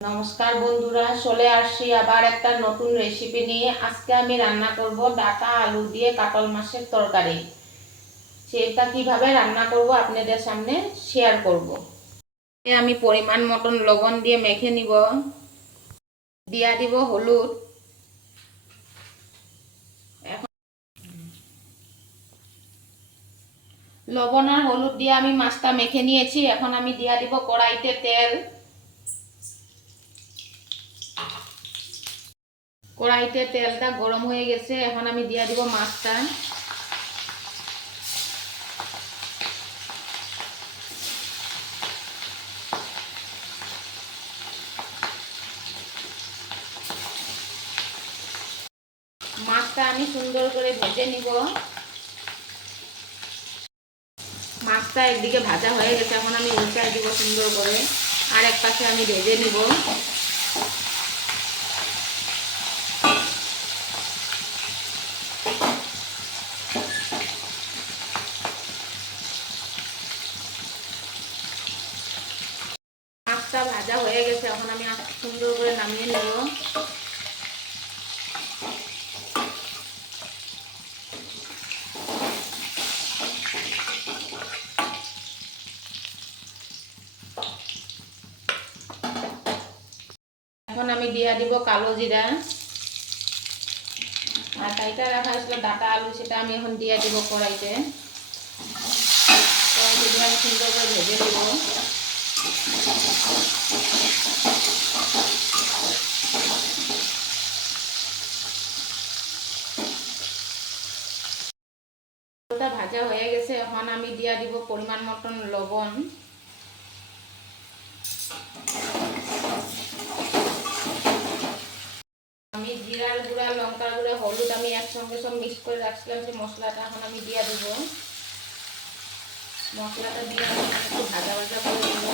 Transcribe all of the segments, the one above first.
নমস্কার বন্ধুরা, চলে আসছি আবার একটা নতুন রেসিপি নিয়ে। আজকে আমি রান্না করব ডাটা আলু দিয়ে কাতল মাছের তরকারি। সেটা কিভাবে রান্না করব আপনাদের সামনে শেয়ার করব। আমি পরিমাণ মতন লবণ দিয়ে মেখে নিব, দিয়া দিব হলুদ। এখন লবণ আর হলুদ দিয়ে আমি মাছটা মেখে নিয়েছি। এখন আমি দিয়া দিব কড়াইতে তেল। কড়াইতে তেলটা গরম হয়ে গেছে, এখন আমি দিয়া দিব মাছটা। মাছটা আমি সুন্দর করে ভেজে নিব। মাছটা একদিকে ভাজা হয়ে গেছে, এখন আমি উল্টাই দিব সুন্দর করে। আর এক পাশে আমি ভেজে নিব। মাছটা ভাজা হয়ে গেছে, এখন আমি সুন্দর করে নামিয়ে নেব। এখন আমি দিয়া দিব কালো জিরা। আর কাইটা রাখা হয়েছিল ডাটা আলু, সেটা আমি এখন দিয়া দিব কড়াইতে। কড়াইতে দিয়ে আমি সুন্দর করে ভেজে দেব। ভাজা হয়ে গেছে, এখন আমি দিয়া দিব পরিমাণ মতন লবণ। আমি জিরার গুঁড়া, লঙ্কার গুঁড়া, হলুদ আমি একসঙ্গে সব মিক্স করে রাখছিলাম, সেই মশলাটা এখন আমি দিয়া দিব। মশলাটা দিয়ে আমি একটু ভাজা ভাজা করে দেব।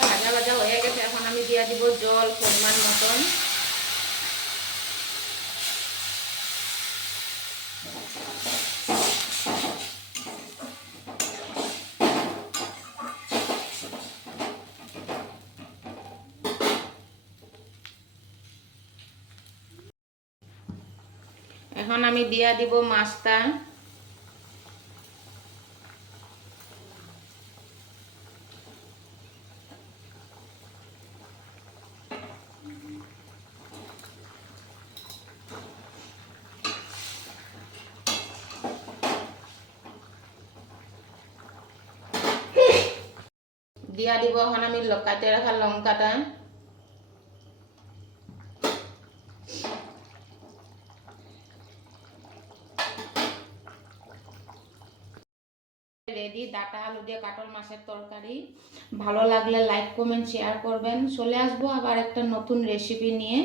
ভাজা ভাজা হয়ে গেছে, এখন আমি দিয়া দিব জল পরিমাণ মতন। এখন আমি দিয়া দিব মাছটা। দিয়া দিব এখন আমি কাটে রাখা লঙ্কাটা। রেডি ডাটা আলু দিয়ে কাতল মাছের তরকারি। ভালো লাগলে লাইক কমেন্ট শেয়ার করবেন। চলে আসবো আবার একটা নতুন রেসিপি নিয়ে।